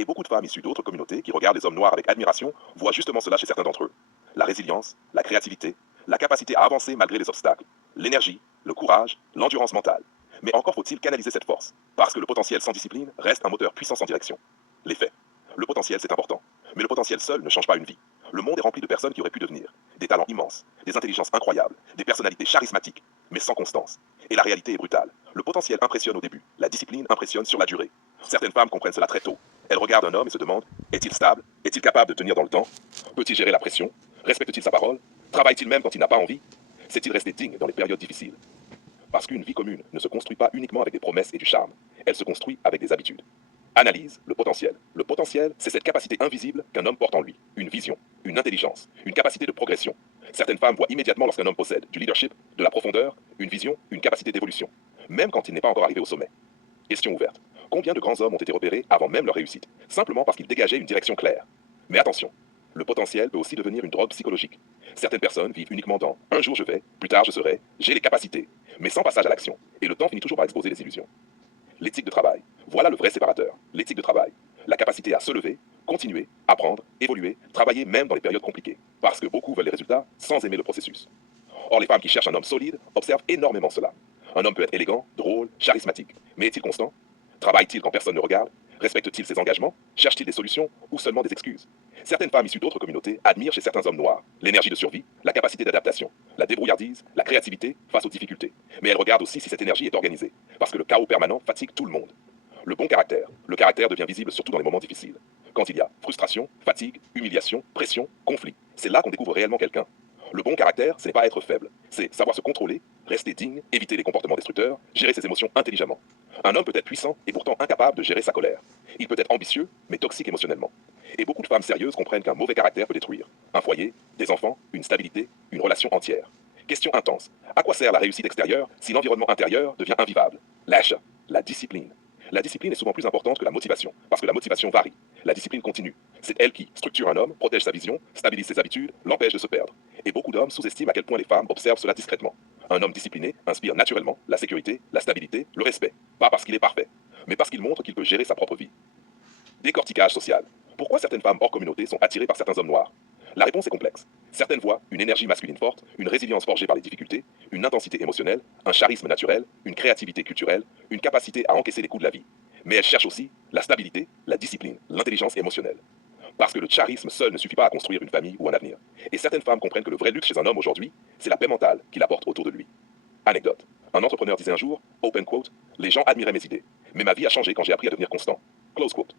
Et beaucoup de femmes issues d'autres communautés qui regardent les hommes noirs avec admiration voient justement cela chez certains d'entre eux. La résilience, la créativité, la capacité à avancer malgré les obstacles, l'énergie, le courage, l'endurance mentale. Mais encore faut-il canaliser cette force, parce que le potentiel sans discipline reste un moteur puissant sans direction. Les faits. Le potentiel, c'est important. Mais le potentiel seul ne change pas une vie. Le monde est rempli de personnes qui auraient pu devenir des talents immenses, des intelligences incroyables, des personnalités charismatiques, mais sans constance. Et la réalité est brutale. Le potentiel impressionne au début, la discipline impressionne sur la durée. Certaines femmes comprennent cela très tôt. Elles regardent un homme et se demandent, est-il stable? Est-il capable de tenir dans le temps? Peut-il gérer la pression? Respecte-t-il sa parole? Travaille-t-il même quand il n'a pas envie? Sait-il rester digne dans les périodes difficiles? Parce qu'une vie commune ne se construit pas uniquement avec des promesses et du charme. Elle se construit avec des habitudes. Analyse le potentiel. Le potentiel, c'est cette capacité invisible qu'un homme porte en lui. Une vision, une intelligence, une capacité de progression. Certaines femmes voient immédiatement lorsqu'un homme possède du leadership, de la profondeur, une vision, une capacité d'évolution, même quand il n'est pas encore arrivé au sommet. Question ouverte. Combien de grands hommes ont été repérés avant même leur réussite, simplement parce qu'ils dégageaient une direction claire? Mais attention, le potentiel peut aussi devenir une drogue psychologique. Certaines personnes vivent uniquement dans un jour je vais, plus tard je serai, j'ai les capacités, mais sans passage à l'action, et le temps finit toujours par exposer les illusions. L'éthique de travail. Voilà le vrai séparateur. L'éthique de travail. La capacité à se lever, continuer, apprendre, évoluer, travailler même dans les périodes compliquées. Parce que beaucoup veulent les résultats sans aimer le processus. Or, les femmes qui cherchent un homme solide observent énormément cela. Un homme peut être élégant, drôle, charismatique. Mais est-il constant? Travaille-t-il quand personne ne regarde? Respecte-t-il ses engagements? Cherche-t-il des solutions ou seulement des excuses? Certaines femmes issues d'autres communautés admirent chez certains hommes noirs l'énergie de survie, la capacité d'adaptation, la débrouillardise, la créativité face aux difficultés. Mais elles regardent aussi si cette énergie est organisée, parce que le chaos permanent fatigue tout le monde. Le bon caractère. Le caractère devient visible surtout dans les moments difficiles. Quand il y a frustration, fatigue, humiliation, pression, conflit. C'est là qu'on découvre réellement quelqu'un. Le bon caractère, ce n'est pas être faible. C'est savoir se contrôler, rester digne, éviter les comportements destructeurs, gérer ses émotions intelligemment. Un homme peut être puissant et pourtant incapable de gérer sa colère. Il peut être ambitieux, mais toxique émotionnellement. Et beaucoup de femmes sérieuses comprennent qu'un mauvais caractère peut détruire un foyer, des enfants, une stabilité, une relation entière. Question intense. À quoi sert la réussite extérieure si l'environnement intérieur devient invivable? L'achat, la discipline. La discipline est souvent plus importante que la motivation, parce que la motivation varie. La discipline continue. C'est elle qui structure un homme, protège sa vision, stabilise ses habitudes, l'empêche de se perdre. Et beaucoup d'hommes sous-estiment à quel point les femmes observent cela discrètement. Un homme discipliné inspire naturellement la sécurité, la stabilité, le respect. Pas parce qu'il est parfait, mais parce qu'il montre qu'il peut gérer sa propre vie. Décortiquage social. Pourquoi certaines femmes hors communauté sont attirées par certains hommes noirs? La réponse est complexe. Certaines voient une énergie masculine forte, une résilience forgée par les difficultés, une intensité émotionnelle, un charisme naturel, une créativité culturelle, une capacité à encaisser les coups de la vie. Mais elles cherchent aussi la stabilité, la discipline, l'intelligence émotionnelle. Parce que le charisme seul ne suffit pas à construire une famille ou un avenir. Et certaines femmes comprennent que le vrai luxe chez un homme aujourd'hui, c'est la paix mentale qu'il apporte autour de lui. Anecdote. Un entrepreneur disait un jour, open quote, les gens admiraient mes idées. Mais ma vie a changé quand j'ai appris à devenir constant. Close quote.